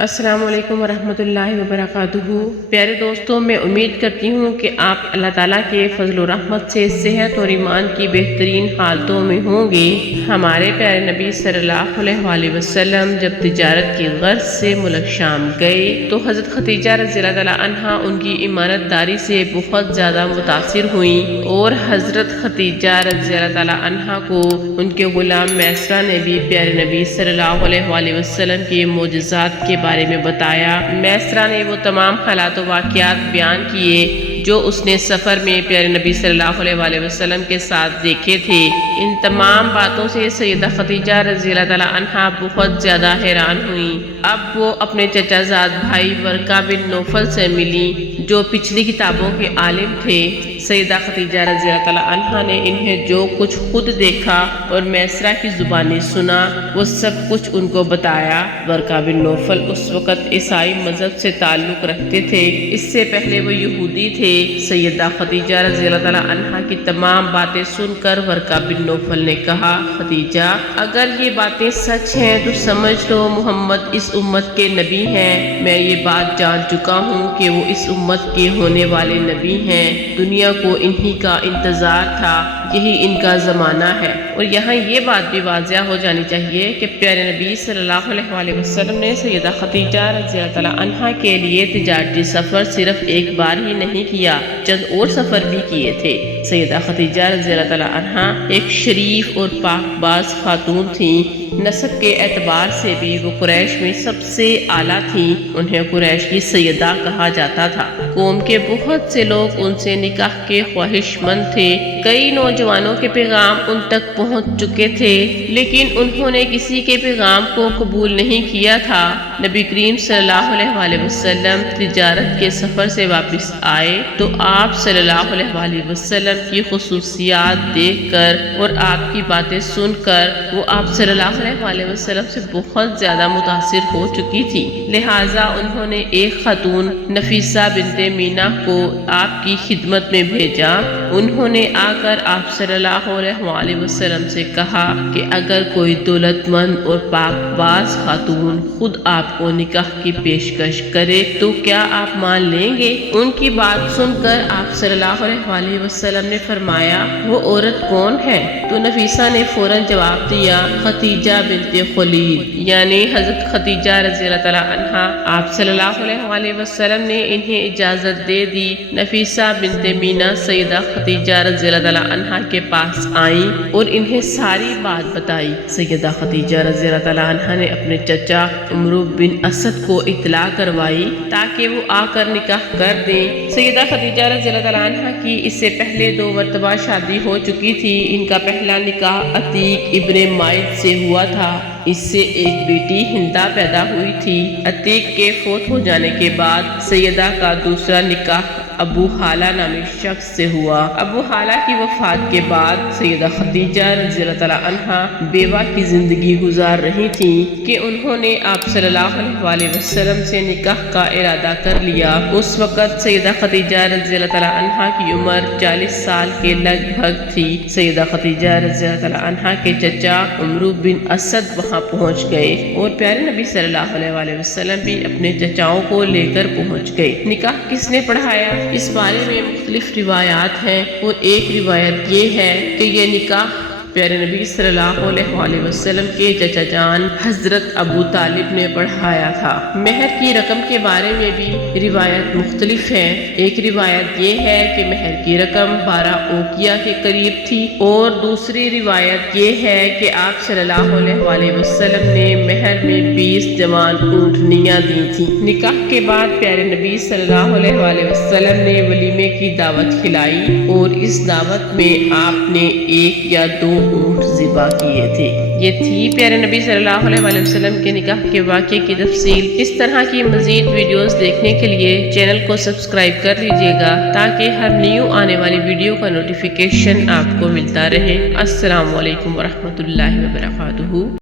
السلام علیکم ورحمۃ اللہ وبرکاتہ۔ پیارے دوستوں، میں امید کرتی ہوں کہ آپ اللہ تعالیٰ کے فضل و رحمت سے صحت اور ایمان کی بہترین حالتوں میں ہوں گے۔ ہمارے پیارے نبی صلی اللہ علیہ وآلہ وسلم جب تجارت کی غرض سے ملک شام گئے تو حضرت خدیجہ رضی اللہ تعالیٰ عنہا ان کی امانت داری سے بہت زیادہ متاثر ہوئیں، اور حضرت خدیجہ رضی اللہ تعالیٰ عنہا کو ان کے غلام میسرہ نے بھی پیارے نبی صلی اللہ علیہ وآلہ وسلم کے معجزات کے بارے میں بتایا۔ میسرہ نے وہ تمام حالات و واقعات بیان کیے جو اس نے سفر میں پیارے نبی صلی اللہ علیہ وآلہ وسلم کے ساتھ دیکھے تھے۔ ان تمام باتوں سے سیدہ خدیجہ رضی اللہ تعالیٰ عنہا بہت زیادہ حیران ہوئیں۔ اب وہ اپنے چچا زاد بھائی ورقہ بن نوفل سے ملیں جو پچھلی کتابوں کے عالم تھے۔ سیدہ خدیجہ رضی اللہ تعالیٰ عنہا نے انہیں جو کچھ خود دیکھا اور میسرہ کی زبانی سنا وہ سب کچھ ان کو بتایا۔ ورقہ بن نوفل اس وقت عیسائی مذہب سے تعلق رکھتے تھے، اس سے پہلے وہ یہودی تھے۔ سیدہ خدیجہ رضی اللہ تعالیٰ عنہا کی تمام باتیں سن کر ورقہ بن نوفل نے کہا، خدیجہ اگر یہ باتیں سچ ہیں تو سمجھ لو محمد اس امت کے نبی ہیں۔ میں یہ بات جان چکا ہوں کہ وہ اس امت کے ہونے والے نبی ہیں۔ دنیا کو انہی کا انتظار تھا، یہی ان کا زمانہ ہے۔ اور یہاں یہ بات بھی واضح ہو جانی چاہیے کہ پیارے نبی صلی اللہ علیہ وآلہ وسلم نے سیدہ خدیجہ رضی اللہ تعالیٰ عنہا کے لیے تجارتی سفر صرف ایک بار ہی نہیں کیا، چند اور سفر بھی کیے تھے۔ سیدہ خدیجہ رضی اللہ تعالیٰ عنہا ایک شریف اور پاک باز خاتون تھیں۔ نسب کے اعتبار سے بھی وہ قریش میں سب سے اعلیٰ تھیں۔ انہیں قریش کی سیدہ کہا جاتا تھا۔ قوم کے بہت سے لوگ ان سے نکاح کے خواہش مند تھے۔ کئی نوجوانوں کے پیغام ان تک پہنچ چکے تھے، لیکن انہوں نے کسی کے پیغام کو قبول نہیں کیا تھا۔ نبی کریم صلی اللہ علیہ وآلہ وسلم تجارت کے سفر سے واپس آئے تو آپ صلی اللہ علیہ وآلہ وسلم کی خصوصیات دیکھ کر اور آپ کی باتیں سن کر وہ آپ صلی اللہ علیہ وآلہ وسلم سے بہت زیادہ متاثر ہو چکی تھی۔ لہٰذا انہوں نے ایک خاتون نفیسہ بنت مینا کو آپ کی خدمت میں بھیجا۔ انہوں نے آ کر آپ صلی اللہ علیہ وآلہ وسلم سے کہا کہ اگر کوئی دولت مند اور پاک باز خاتون خود آپ کو نکاح کی پیشکش کرے تو کیا آپ مان لیں گے؟ ان کی بات سن کر آپ صلی اللہ علیہ وآلہ وسلم نے فرمایا، وہ عورت کون ہے؟ تو نفیسہ نے فوراً جواب دیا، خدیجہ بنت خلیل، یعنی حضرت خدیجہ رضی اللہ تعالیٰ عنہا۔ آپ صلی اللہ علیہ وآلہ وسلم نے انہیں اجازت دے دی۔ نفیسہ بنت مینا سیدہ خدیجہ رضی اللہ تعالیٰ عنہا کے پاس آئیں اور انہیں ساری بات بتائی۔ سیدہ خدیجہ رضی اللہ تعالیٰ عنہا نے اپنے چچا عمرو بن اسد کو اطلاع کروائی تاکہ وہ آ کر نکاح کر دیں۔ سیدہ خدیجہ رضی اللہ تعالیٰ عنہا کی اس سے پہلے 2 مرتبہ شادی ہو چکی تھی۔ ان کا پہلا نکاح عتیق ابن مائد سے ہوا تھا۔ اس سے ایک بیٹی ہندا پیدا ہوئی تھی۔ عتیق کے فوت ہو جانے کے بعد سیدہ کا دوسرا نکاح ابو حالہ نامی شخص سے ہوا۔ ابو حالہ کی وفات کے بعد سیدہ خدیجہ رضی اللہ تعالیٰ عنہا بیوہ کی زندگی گزار رہی تھیں کہ انہوں نے آپ صلی اللہ علیہ وآلہ وسلم سے نکاح کا ارادہ کر لیا۔ اس وقت سیدہ خدیجہ رضی اللہ تعالیٰ عنہا کی عمر 40 سال کے لگ بھگ تھی۔ سیدہ خدیجہ رضی اللہ تعالیٰ عنہا کے چچا عمرو بن اسد وہاں پہنچ گئے اور پیارے نبی صلی اللہ علیہ وآلہ وسلم بھی اپنے چچاؤں کو لے کر پہنچ گئے۔ نکاح کس نے پڑھایا؟ اس بارے میں مختلف روایات ہیں، اور ایک روایت یہ ہے کہ یہ نکاح پیارے نبی صلی اللہ علیہ وآلہ وسلم کے چچا جان حضرت ابو طالب نے پڑھایا تھا۔ مہر کی رقم کے بارے میں بھی روایت مختلف ہیں۔ ایک روایت یہ ہے کہ مہر کی رقم 12 اوقیہ کے قریب تھی، اور دوسری روایت یہ ہے کہ آپ صلی اللہ علیہ وآلہ وسلم نے مہر میں 20 جوان اونٹنیاں دی تھیں۔ نکاح کے بعد پیارے نبی صلی اللہ علیہ وآلہ وسلم نے ولیمے کی دعوت کھلائی، اور اس دعوت میں آپ نے 1 یا 2 اونٹ ذبح کیے تھے۔ یہ تھی پیارے نبی صلی اللہ علیہ وآلہ وسلم کے نکاح کے واقعے کی تفصیل۔ اس طرح کی مزید ویڈیوز دیکھنے کے لیے چینل کو سبسکرائب کر لیجیے گا تاکہ ہر نیو آنے والی ویڈیو کا نوٹیفیکیشن آپ کو ملتا رہے۔ السلام علیکم ورحمۃ اللہ وبرکاتہ۔